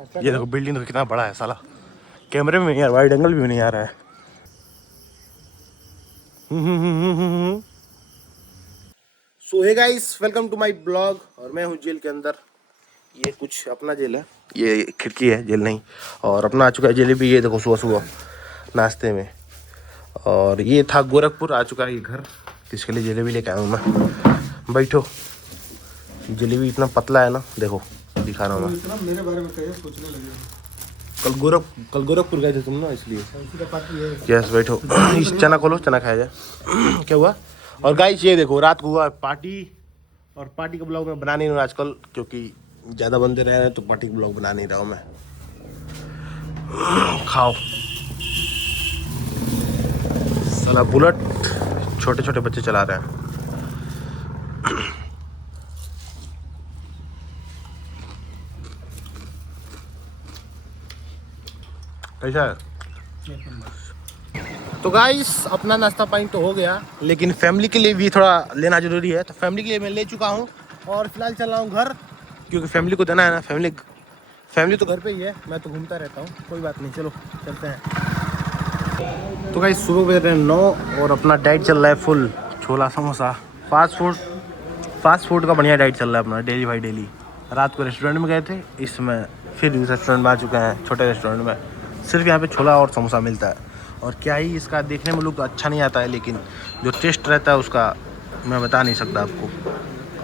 ये देखो बिल्डिंग तो कितना बड़ा है साला, कैमरे में नहीं यार, वाइड एंगल भी नहीं आ रहा है। So hey guys, welcome to my blog. और मैं हूँ जेल के अंदर। ये कुछ अपना जेल है, ये खिड़की है, जेल नहीं। और अपना आ चुका है जलेबी, ये देखो सुबह सुबह नाश्ते में। और ये था गोरखपुर, आ चुका है ये घर, इसके लिए जलेबी लेके आया हूँ मैं। बैठो, जलेबी इतना पतला है ना, देखो दिखा रहा हूँ मैं। इतना मेरे बारे में कहिए, सोचने लगे। कल गोरखपुर गए थे तुम ना, इसलिए। यस, बैठो। इस चना खोलो, चना खाया जाए। क्या हुआ? और गाइस ये देखो, रात को हुआ पार्टी। और पार्टी का ब्लॉग मैं बना नहीं रहा हूँ आजकल, क्योंकि ज़्यादा बंदे रह रहे हैं तो पार्टी का ब्लॉग बना नहीं रहा हूँ मैं। खाओ साला, बुलेट छोटे छोटे बच्चे चला रहे हैं। कैसा है? तो गाइस अपना नाश्ता पानी तो हो गया, लेकिन फैमिली के लिए भी थोड़ा लेना जरूरी है। तो फैमिली के लिए मैं ले चुका हूँ और फिलहाल चल रहा हूँ घर, क्योंकि फैमिली को देना है ना। फैमिली तो घर पे ही है, मैं तो घूमता रहता हूँ। कोई बात नहीं, चलो चलते हैं। तो गाइस सुबह बज रहे हैं 9 और अपना डाइट चल रहा है फुल। छोला समोसा, फास्ट फूड का बढ़िया डाइट चल रहा है अपना, डेली बाई डेली। रात को रेस्टोरेंट में गए थे, इसमें फिर रेस्टोरेंट में आ चुके हैं, छोटे रेस्टोरेंट में। सिर्फ यहाँ पे छोला और समोसा मिलता है। और क्या ही इसका देखने में लुक अच्छा नहीं आता है, लेकिन जो टेस्ट रहता है उसका मैं बता नहीं सकता आपको।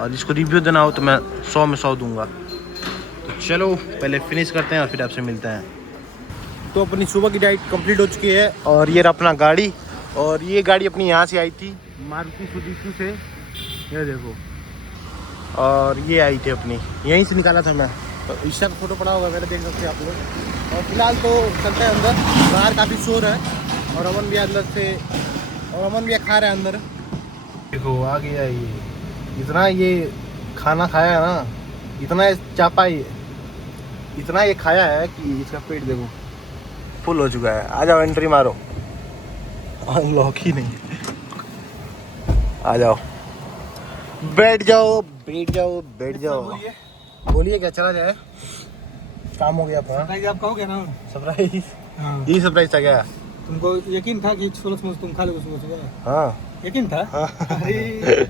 और इसको रिव्यू देना हो तो मैं 100 में 100 दूंगा। तो चलो पहले फिनिश करते हैं और फिर आपसे मिलते हैं। तो अपनी सुबह की डाइट कंप्लीट हो चुकी है। और ये रहा अपना गाड़ी, और ये गाड़ी अपनी यहाँ से आई थी मारुति सुजुकी से, ये देखो। और ये आई थी अपनी, यहीं से निकाला था मैं। तो इंस्टा का फोटो पड़ा होगा मेरा, देख सकते हैं आप लोग। और फिलहाल तो चलते हैं अंदर, बाहर काफ़ी शोर है। और अमन भी अंदर से, और अमन भी खा रहे हैं अंदर। देखो आ गया ये, इतना ये खाना खाया है ना, इतना चापा ये, इतना ये खाया है कि इसका पेट देखो फुल हो चुका है। आ जाओ, एंट्री मारो। लॉक ही नहीं है, आ जाओ, बैठ जाओ बैठ जाओ बैठ जाओ। बोलिए क्या चला जाए, काम हो गया था। सरप्राइज आपका हो गया ना? सरप्राइज? हाँ। यही सरप्राइज था क्या? तुमको यकीन था कि छोला समोसा तुम खा लोगे सुबह? हाँ यकीन था? हाँ। अरे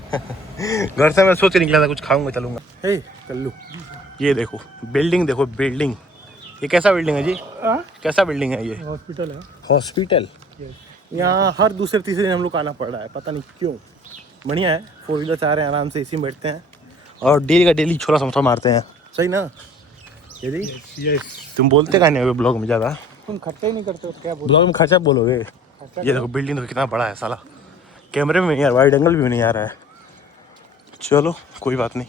घर से मैं सोच के निकला था कुछ खाऊंगा चलूंगा। हे कल्लू, ये देखो बिल्डिंग, देखो बिल्डिंग। ये कैसा बिल्डिंग है जी? कैसा बिल्डिंग है ये? हॉस्पिटल है। हॉस्पिटल? यहाँ हर दूसरे तीसरे दिन हम लोग को आना पड़ रहा है, पता नहीं क्यों। बढ़िया है, 4 व्हीलर से आ रहे हैं, आराम से एसी में बैठते हैं और डेली का डेली छोला समोसा मारते हैं। सही ना यदि? तुम बोलते का नहीं हो ब्लॉग में ज़्यादा? तुम खर्चा ही नहीं करते हो तो क्या बोलो? ब्लॉग में खर्चा बोलोगे? ये देखो बिल्डिंग तो कितना बड़ा है साला, कैमरे में यार वाइड एंगल भी नहीं आ रहा है। चलो कोई बात नहीं,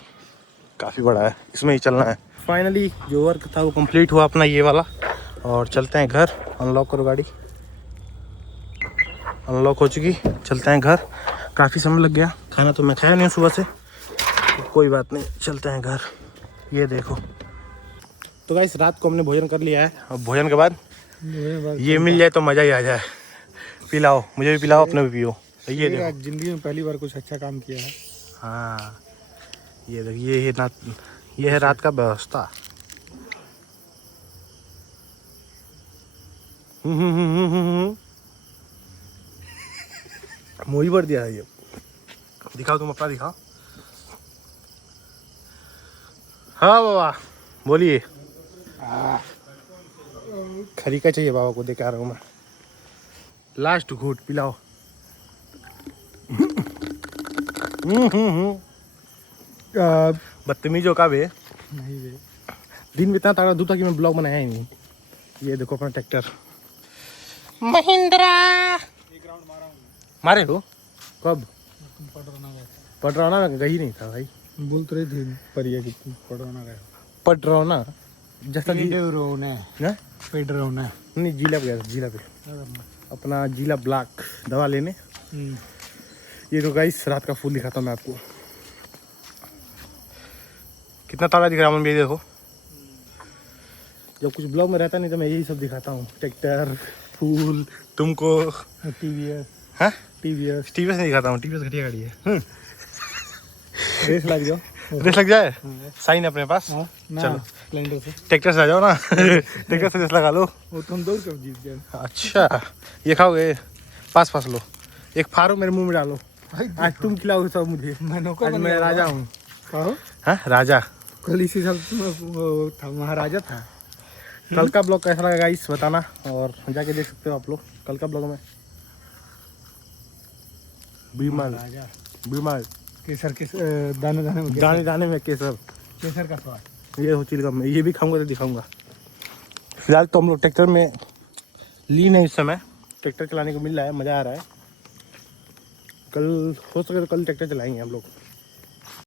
काफ़ी बड़ा है, इसमें ही चलना है। फाइनली जो वर्क था वो कंप्लीट हुआ अपना ये वाला, और चलते हैं घर। अनलॉक करो गाड़ी, अनलॉक हो चुकी, चलते हैं घर। काफ़ी समय लग गया, खाना तो मैं खाया नहीं सुबह से, तो कोई बात नहीं, चलते हैं घर। ये देखो तो गाइस रात को हमने भोजन कर लिया है। अब भोजन के बाद ये मिल जाए तो मज़ा ही आ जाए। पिलाओ, मुझे भी पिलाओ, अपने भी पियो। तो ये देखो, जिंदगी में पहली बार कुछ अच्छा काम किया है। हाँ ये देखो, ये है रात का व्यवस्था। मोही भर दिया है ये। दिखाओ, तुम अपना दिखाओ। हाँ बाबा बोलिए। खरीका चाहिए बाबा को, देख आ रहा हूँ मैं। लास्ट घूट पिलाओ। बदतमीजों का बे। नहीं बे, दिन में इतना तगड़ा धूप था कि मैं ब्लॉग बनाया ही नहीं। ये देखो अपना ट्रैक्टर महिंद्रा। मारे हो कब? तुम पटराना गए थे। पटरौना में गई नहीं था भाई। बोल तो रही थी परिया कि तुम पटराना गए। पटरौना जैसा पेडरोना नहीं, जिला पे गया था, जिला पे अपना जिला ब्लॉक दवा लेने। ये तो गाइस रात का फूल दिखाता हूँ मैं आपको, कितना ताला दिख रहा है। ये देखो, जब कुछ ब्लॉग में रहता नहीं तो मैं यही सब दिखाता हूँ, ट्रैक्टर, फूल तुमको। टीवीएस। हाँ टीवीएस नहीं दिखाता हूँ, टीवीएस घटिया गाड़ी है। रेस लग जाओ। रेस लग जाए, हाँ, साइन अपने पास। हाँ, ना चलो। स्प्लेंडर से। ट्रैक्टर से आ जाओ ना। ट्रैक्टर से रेस लगा लो। वो तो हम दौड़ कर जीत गए। अच्छा, ये खाओगे? पास पास लो, एक फाड़ो मेरे मुंह में डालो। भाई आज तुम खिलाओगे सब मुझे। मैं नौकर आज बन मैं गया राजा हूँ। हूँ। कहो हाँ, राजा। कल इसी साल तुम वो था, महाराजा था। कल का ब्लॉग कैसा लगा गाइस बताना, और जाके देख सकते हो आप लोग कल का ब्लॉग में। बीमार महाराजा बीमार केसर के दाने दाने में दाने दाने में केसर, केसर का स्वाद। ये हो चिलगम में, ये भी खाऊंगा तो दिखाऊंगा। फिलहाल तो हम लोग ट्रैक्टर में लीन है इस समय, ट्रैक्टर चलाने को मिल रहा है, मज़ा आ रहा है। कल हो सके तो कल ट्रैक्टर चलाएंगे हम लोग।